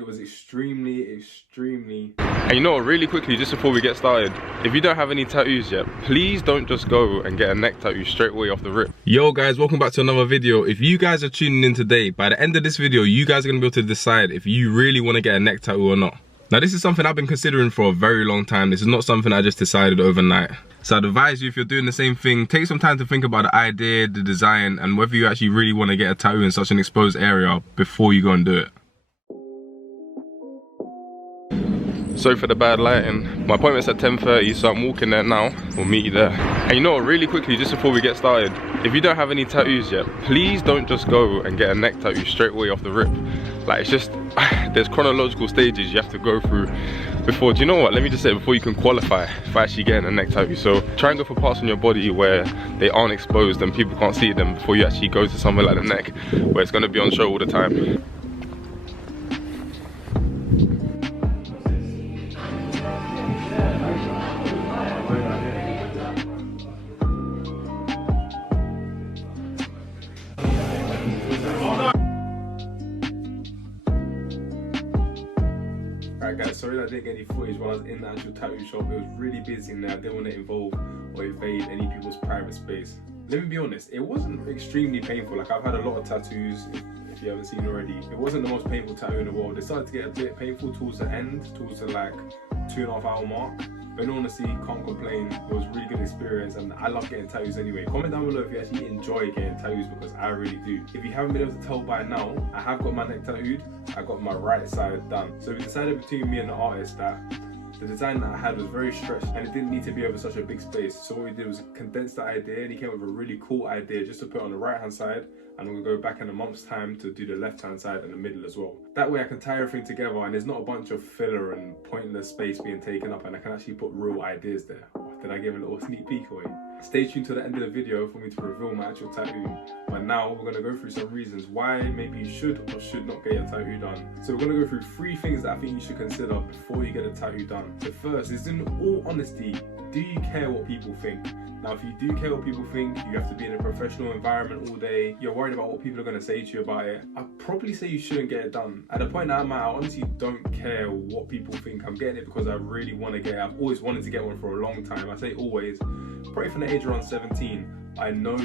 It was extremely. And you know what, really quickly, just before we get started, if you don't have any tattoos yet, please don't just go and get a neck tattoo straight away off the rip. Yo guys, welcome back to another video. If you guys are tuning in today, by the end of this video, you guys are gonna be able to decide if you really wanna get a neck tattoo or not. Now this is something I've been considering for a very long time. This is not something I just decided overnight. So I'd advise you, if you're doing the same thing, take some time to think about the idea, the design, and whether you actually really wanna get a tattoo in such an exposed area before you go and do it. Sorry for the bad lighting. My appointment's at 10:30, so I'm walking there now. We'll meet you there. And you know what, really quickly, just before we get started, if you don't have any tattoos yet, please don't just go and get a neck tattoo straight away off the rip. Like, it's just, there's chronological stages you have to go through before, do you know what, let me just say, before you can qualify for actually getting a neck tattoo. So try and go for parts on your body where they aren't exposed and people can't see them before you actually go to somewhere like the neck, where it's gonna be on show all the time. Alright guys, sorry that I didn't get any footage while I was in the actual tattoo shop. It was really busy in there. I didn't want to involve or invade any people's private space. Let me be honest, it wasn't extremely painful. Like, I've had a lot of tattoos, if you haven't seen already. It wasn't the most painful tattoo in the world. It started to get a bit painful towards the end, towards the like 2.5 hour mark. But in honesty, can't complain. It was a really good experience, and I love getting tattoos anyway. Comment down below if you actually enjoy getting tattoos, because I really do. If you haven't been able to tell by now, I have got my neck tattooed. I got my right side done. So we decided between me and the artist that the design that I had was very stretched and it didn't need to be over such a big space. So what we did was condense the idea, and he came up with a really cool idea just to put on the right hand side, and I'm gonna go back in a month's time to do the left hand side and the middle as well. That way I can tie everything together and there's not a bunch of filler and pointless space being taken up, and I can actually put real ideas there. Oh, did I give a little sneak peek away? Stay tuned to the end of the video for me to reveal my actual tattoo. But now we're gonna go through some reasons why maybe you should or should not get your tattoo done. So we're gonna go through 3 things that I think you should consider before you get a tattoo done. The first is, in all honesty, do you care what people think? Now, if you do care what people think, you have to be in a professional environment all day, you're worried about what people are going to say to you about it, I'd probably say you shouldn't get it done. At the point that I'm at, I honestly don't care what people think. I'm getting it because I really want to get it. I've always wanted to get one for a long time. I say always, probably from the age around 17, I know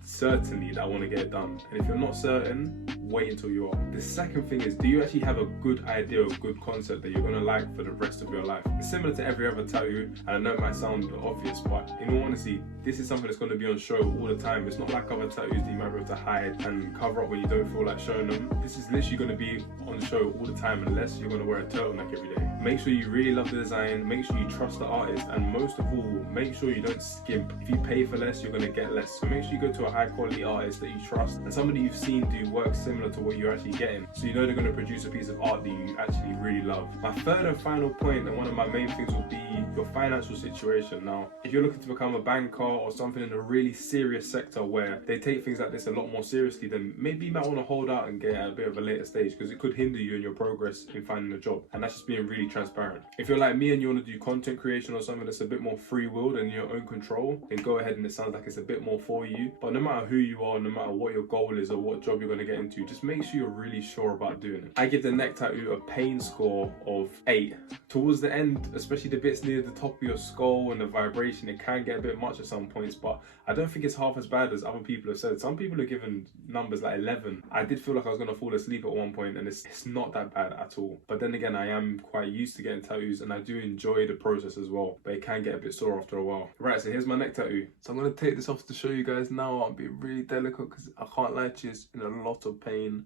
certainly that I want to get it done. And if you're not certain, wait until you are. The second thing is, do you actually have a good idea or good concept that you're going to like for the rest of your life? It's similar to every other tattoo, and I know it might sound obvious, but in all honesty, this is something that's going to be on show all the time. It's not like other tattoos that you might be able to hide and cover up when you don't feel like showing them. This is literally going to be on show all the time, unless you're going to wear a turtleneck every day. Make sure you really love the design, make sure you trust the artist, and most of all, make sure you don't skimp. If you pay for less, you're going to get less. So make sure you go to a high quality artist that you trust and somebody you've seen do work similar to what you're actually getting, so you know they're going to produce a piece of art that you actually really love. My third and final point, and one of my main things, will be your financial situation. Now, if you're looking to become a banker or something in a really serious sector where they take things like this a lot more seriously, then maybe you might want to hold out and get at a bit of a later stage, because it could hinder you in your progress in finding a job, and that's just being really transparent. If you're like me and you want to do content creation or something that's a bit more free-willed and in your own control, then go ahead, and it sounds like it's a bit more for you. But no matter who you are, no matter what your goal is or what job you're going to get into, just make sure you're really sure about doing it. I give the neck tattoo a pain score of 8. Towards the end, especially the bits near the top of your skull and the vibration, it can get a bit much at some points, but I don't think it's half as bad as other people have said. Some people are given numbers like 11. I did feel like I was going to fall asleep at one point, and it's not that bad at all. But then again, I am quite used to getting tattoos and I do enjoy the process as well, but it can get a bit sore after a while. Right, so here's my neck tattoo. So I'm going to take this off to show you guys now. I'm being really delicate because I can't lie to you, it's in a lot of pain.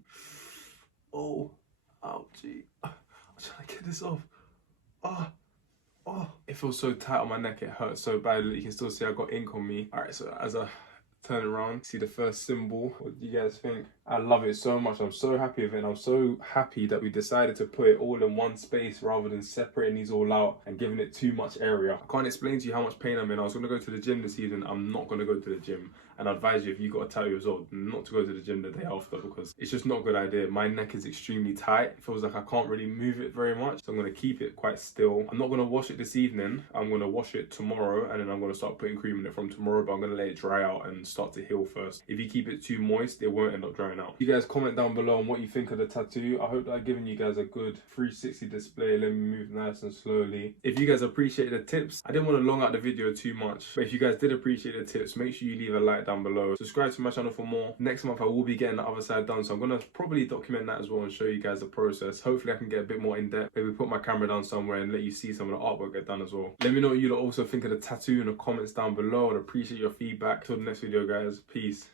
Oh, ouchie. I'm trying to get this off. Oh, it feels so tight on my neck, it hurts so badly. You can still see I've got ink on me. Alright, so as I turn around, see the first symbol. What do you guys think? I love it so much. I'm so happy with it, and I'm so happy that we decided to put it all in one space rather than separating these all out and giving it too much area. I can't explain to you how much pain I'm in. I was going to go to the gym this evening. I'm not going to go to the gym, and I advise you, if you got a tattoo as well, not to go to the gym the day after, because it's just not a good idea. My neck is extremely tight. It feels like I can't really move it very much, so I'm going to keep it quite still. I'm not going to wash it this evening. I'm going to wash it tomorrow, and then I'm going to start putting cream in it from tomorrow, but I'm going to let it dry out and start to heal first. If you keep it too moist, it won't end up drying now. You guys comment down below on what you think of the tattoo. I hope that I've given you guys a good 360 display. Let me move nice and slowly. If you guys appreciate the tips, I didn't want to long out the video too much, but if you guys did appreciate the tips, make sure you leave a like down below. Subscribe to my channel for more. Next month I will be getting the other side done, so I'm gonna probably document that as well and show you guys the process. Hopefully I can get a bit more in depth, maybe put my camera down somewhere and let you see some of the artwork get done as well. Let me know what you lot also think of the tattoo in the comments down below. I'd appreciate your feedback. Till the next video guys, peace.